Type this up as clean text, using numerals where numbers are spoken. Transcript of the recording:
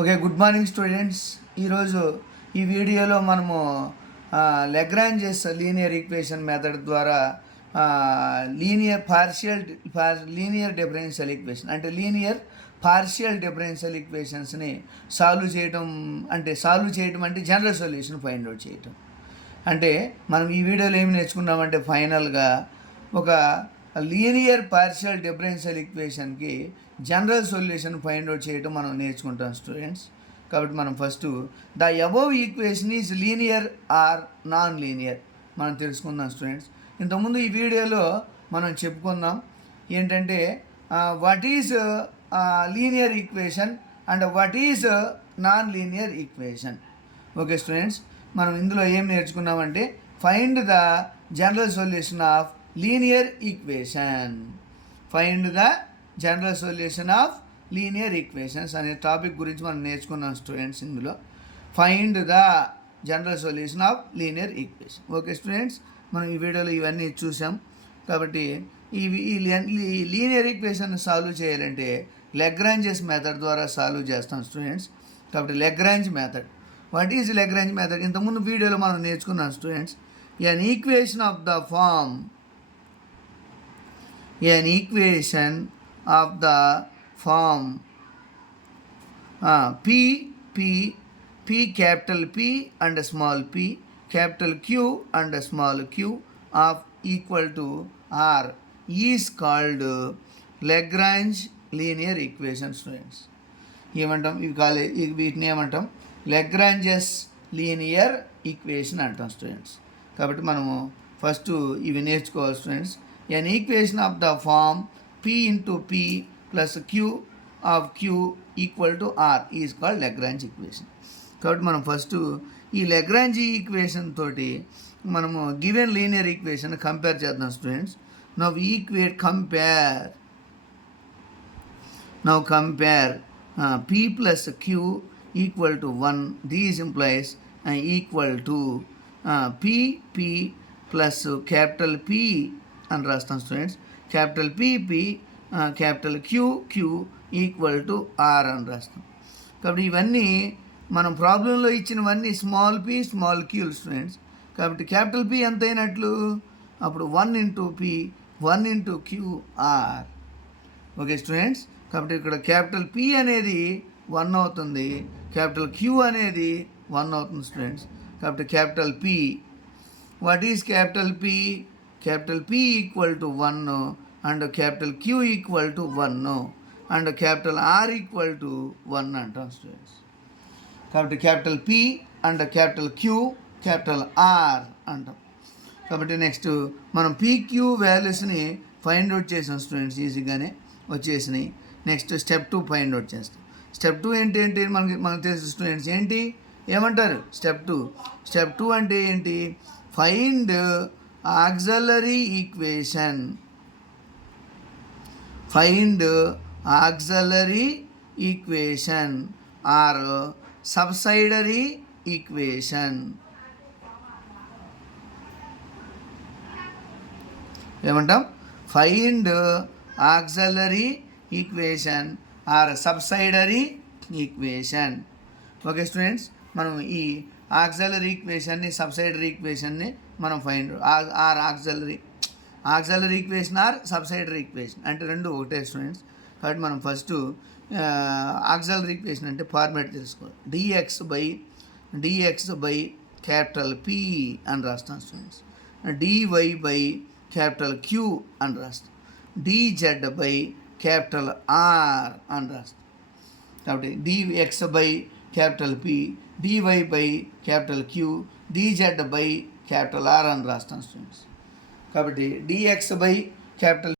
Okay, good morning students. ఈరోజు ఈ వీడియోలో మనము లెగ్రాంజెస్ లీనియర్ ఈక్వేషన్ మెథడ్ ద్వారా లీనియర్ డిఫరెన్షియల్ ఈక్వేషన్ అంటే లీనియర్ పార్షియల్ డిఫరెన్షియల్ ఈక్వేషన్స్ని సాల్వ్ చేయడం అంటే జనరల్ సొల్యూషన్ ఫైండ్ అవుట్ చేయటం. అంటే మనం ఈ వీడియోలో ఏమి నేర్చుకున్నామంటే ఫైనల్గా ఒక లీనియర్ పార్షియల్ డిఫరెన్షియల్ ఈక్వేషన్కి జనరల్ సొల్యూషన్ ఫైండ్ అవుట్ చేయడం మనం నేర్చుకుంటాం స్టూడెంట్స్. కాబట్టి మనం first the above equation is linear or non linear మనం తెలుసుకుందాం స్టూడెంట్స్. ఇంతకుముందు ఈ వీడియోలో మనం చెప్పుకుందాం ఏంటంటే what is linear equation and what is non linear equation. Okay students, మనం ఇందులో ఏం నేర్చుకున్నామంటే find the general solution of linear equation. Find the general solution of linear equations అనే టాపిక్ గురించి మనం నేర్చుకున్నాం స్టూడెంట్స్. ఇందులో find the general solution of linear equation. Okay students, మనం ఈ వీడియోలో ఇవన్నీ చూసాం. కాబట్టి ఈ లీనియర్ ఈక్వేషన్ సాల్వ్ చేయాలంటే లెగ్రాంజెస్ మెథడ్ ద్వారా సాల్వ్ చేస్తాం స్టూడెంట్స్. కాబట్టి Lagrange method, what is Lagrange method? ఇంతకుముందు వీడియోలో మనం నేర్చుకున్నాం students. an equation of the form P capital P and small p capital Q and small q of equal to R is called Lagrange linear equation students. ఏమంటాం వీటిని ఏమంటాం? Lagrange's linear equation అంటాం students. కాబట్టి మనము first ఇవి నేర్చుకోవాలి students. An equation of the form P into P plus Q of Q equal to R is called Lagrange equation. కాబట్టి మనం ఫస్ట్ ఈ లెగ్రాంజ్ ఈక్వేషన్ తోటి మనము గివెన్ లీనియర్ ఈక్వేషన్ కంపేర్ చేద్దాం students. Now compare P plus Q equal to 1. This implies equal to P plus capital P అని రాస్తాం students. Capital P capital Q equal to R అని రాస్తాం. కాబట్టి ఇవన్నీ మనం ప్రాబ్లంలో ఇచ్చినవన్నీ small p small q students. కాబట్టి క్యాపిటల్ P ఎంత అయినట్లు? అప్పుడు 1 into P 1 into Q R. Okay students, కాబట్టి ఇక్కడ క్యాపిటల్ P అనేది 1 అవుతుంది, క్యాపిటల్ Q అనేది 1 అవుతుంది స్టూడెంట్స్. కాబట్టి capital P, what is capital P? Capital P equal to 1 and capital Q equal to 1 and capital R equal to 1 అంటాం students. కాబట్టి capital P and capital Q capital R అంటాం. కాబట్టి next మనం PQ వాల్యూస్ని find out చేసాం students, ఈజీగానే వచ్చేసినాయి. Next step 2 find out చేస్తాం. స్టెప్ 2 ఏంటి మనకు తెలుసు స్టూడెంట్స్. ఏమంటారు స్టెప్ 2 అంటే ఏంటి? Find auxiliary equation. Find auxiliary equation or subsidiary equation. ఏమంటాం? Find auxiliary equation or subsidiary equation. Okay students, మనం ఈ ఆక్సిలరీ ఈక్వేషన్ని సబ్సైడరీ ఈక్వేషన్ని మనం find auxiliary equation or subsidiary equation అంటే రెండు ఒకటే స్టూడెంట్స్. కాబట్టి మనం ఫస్ట్ ఆక్సిలరీ ఈక్వేషన్ అంటే ఫార్మేట్ తెలుసుకోవాలి. dx బై క్యాపిటల్ P అని రాస్తాం students. dy by capital Q అని రాస్తాం. dz బై క్యాపిటల్ R అని రాస్తాం. కాబట్టి dx by capital P, dy by capital Q, dz by capital R అని రాస్తాం స్టూడెంట్స్. కాబట్టి dx బై క్యాపిటల్